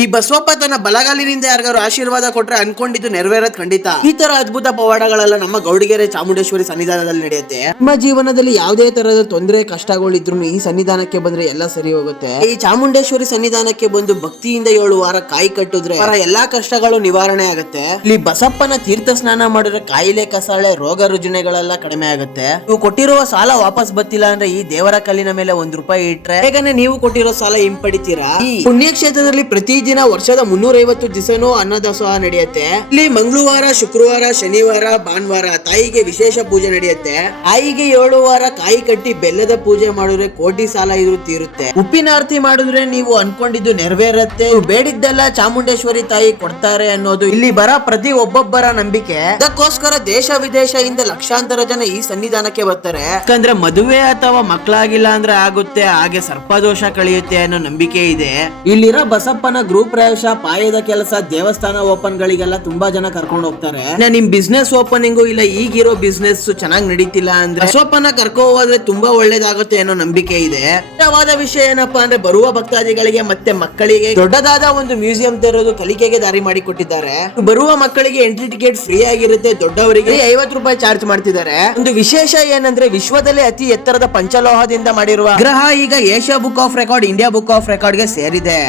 ಈ ಬಸವಪ್ಪ ತನ್ನ ಬಲಗಾಲಿನಿಂದ ಯಾರಿಗಾರು ಆಶೀರ್ವಾದ ಕೊಟ್ರೆ ಅನ್ಕೊಂಡಿದ್ದು ನೆರವೇರೋದ್ ಖಂಡಿತ. ಈ ತರ ಅದ್ಭುತ ಪವಾಡಗಳೆಲ್ಲ ನಮ್ಮ ಗೌಡಿಗೆರೆ ಚಾಮುಂಡೇಶ್ವರಿ ಸನ್ನಿಧಾನದಲ್ಲಿ ನಡೆಯುತ್ತೆ. ನಿಮ್ಮ ಜೀವನದಲ್ಲಿ ಯಾವುದೇ ತರಹದ ತೊಂದರೆ ಕಷ್ಟಗಳಿದ್ರು ಈ ಸನ್ನಿಧಾನಕ್ಕೆ ಬಂದ್ರೆ ಎಲ್ಲ ಸರಿ ಹೋಗುತ್ತೆ. ಈ ಚಾಮುಂಡೇಶ್ವರಿ ಸನ್ನಿಧಾನಕ್ಕೆ ಬಂದು ಭಕ್ತಿಯಿಂದ 7 ವಾರ ಕಾಯಿ ಕಟ್ಟಿದ್ರೆ ಅವರ ಎಲ್ಲಾ ಕಷ್ಟಗಳು ನಿವಾರಣೆ ಆಗುತ್ತೆ. ಇಲ್ಲಿ ಬಸಪ್ಪನ ತೀರ್ಥ ಸ್ನಾನ ಮಾಡಿದ್ರೆ ಕಾಯಿಲೆ ಕಸಾಳೆ ರೋಗ ರುಜಿನಗಳೆಲ್ಲ ಕಡಿಮೆ ಆಗುತ್ತೆ. ನೀವು ಕೊಟ್ಟಿರುವ ಸಾಲ ವಾಪಸ್ ಬರ್ತಿಲ್ಲ ಅಂದ್ರೆ ಈ ದೇವರ ಕಲ್ಲಿನ ಮೇಲೆ ₹1 ಇಟ್ರೆ ಬೇಗನೆ ನೀವು ಕೊಟ್ಟಿರೋ ಸಾಲ ಹಿಂಪಡಿತೀರಾ. ಈ ಪುಣ್ಯಕ್ಷೇತ್ರದಲ್ಲಿ ಪ್ರತಿದಿನ ವರ್ಷದ 350 ದಿವಸನೂ ಅನ್ನದಾಸೋಹ ನಡೆಯುತ್ತೆ. ಇಲ್ಲಿ ಮಂಗಳವಾರ, ಶುಕ್ರವಾರ, ಶನಿವಾರ, ಭಾನುವಾರ ತಾಯಿಗೆ ವಿಶೇಷ ಪೂಜೆ ನಡೆಯುತ್ತೆ. ತಾಯಿಗೆ 7 ವಾರ ಕಾಯಿ ಕಟ್ಟಿ ಬೆಲ್ಲದ ಪೂಜೆ ಮಾಡಿದ್ರೆ ಕೋಟಿ ಸಾಲ ಇದ್ರು ತೀರುತ್ತೆ. ಉಪ್ಪಿನ ಆರತಿ ಮಾಡಿದ್ರೆ ನೀವು ಅನ್ಕೊಂಡಿದ್ದು ನೆರವೇರುತ್ತೆ. ಬೇಡಿದ್ದೆಲ್ಲ ಚಾಮುಂಡೇಶ್ವರಿ ತಾಯಿ ಕೊಡ್ತಾರೆ ಅನ್ನೋದು ಇಲ್ಲಿ ಬರ ಪ್ರತಿ ಒಬ್ಬೊಬ್ಬರ ನಂಬಿಕೆ. ಅದಕ್ಕೋಸ್ಕರ ದೇಶ ವಿದೇಶದಿಂದ ಲಕ್ಷಾಂತರ ಜನ ಈ ಸನ್ನಿಧಾನಕ್ಕೆ ಬರ್ತಾರೆ. ಯಾಕಂದ್ರೆ ಮದುವೆ ಅಥವಾ ಮಕ್ಕಳಾಗಿಲ್ಲ ಅಂದ್ರೆ ಆಗುತ್ತೆ, ಹಾಗೆ ಸರ್ಪದೋಷ ಕಳೆಯುತ್ತೆ ಅನ್ನೋ ನಂಬಿಕೆ ಇದೆ. ಇಲ್ಲಿರೋ ಬಸಪ್ಪನ ಗ್ರೂಪ್ ಪ್ರವೇಶ, ಪಾಯದ ಕೆಲಸ, ದೇವಸ್ಥಾನ ಓಪನ್ ಗಳಿಗೆಲ್ಲ ತುಂಬಾ ಜನ ಕರ್ಕೊಂಡು ಹೋಗ್ತಾರೆ. ನಿಮ್ ಬಿಸ್ನೆಸ್ ಓಪನಿಂಗು ಇಲ್ಲ ಈಗಿರೋ ಬಿಸ್ನೆಸ್ ಚೆನ್ನಾಗಿ ನಡೀತಿಲ್ಲ ಅಂದ್ರೆ ಬಸಪ್ಪನ ಕರ್ಕೊ ಹೋದ್ರೆ ತುಂಬಾ ಒಳ್ಳೇದಾಗುತ್ತೆ ಅನ್ನೋ ನಂಬಿಕೆ ಇದೆ. ಮುಖ್ಯವಾದ ವಿಷಯ ಏನಪ್ಪಾ ಅಂದ್ರೆ ಬರುವ ಭಕ್ತಾದಿಗಳಿಗೆ ಮತ್ತೆ ಮಕ್ಕಳಿಗೆ ದೊಡ್ಡದಾದ ಒಂದು ಮ್ಯೂಸಿಯಂ ತೆರೆದು ಕಲಿಕೆಗೆ ದಾರಿ ಮಾಡಿ ಕೊಟ್ಟಿದ್ದಾರೆ. ಬರುವ ಮಕ್ಕಳಿಗೆ ಎಂಟ್ರಿ ಟಿಕೆಟ್ ಫ್ರೀ ಆಗಿರುತ್ತೆ, ದೊಡ್ಡವರಿಗೆ ₹50 ಚಾರ್ಜ್ ಮಾಡ್ತಿದ್ದಾರೆ. ಒಂದು ವಿಶೇಷ ಏನಂದ್ರೆ ವಿಶ್ವದಲ್ಲೇ ಅತಿ ಎತ್ತರದ ಪಂಚಲೋಹದಿಂದ ಮಾಡಿರುವ ವಿಗ್ರಹ ಈಗ Asia book of record, India book of record ಗೆ ಸೇರಿದೆ.